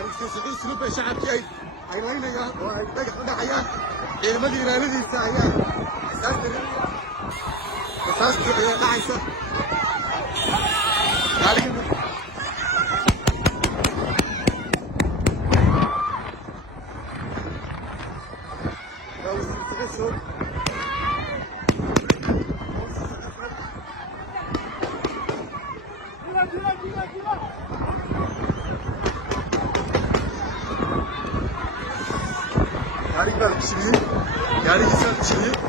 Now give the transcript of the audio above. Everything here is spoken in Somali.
gaarigiisa sulub ee shacabkii ay laynayaan oo ay dhagax u dhacayaan ciidamadii ilaaladiisa ayaa rasaastii ayaa dhacaysa Yarın var bir şey. Yarın insan bir şey.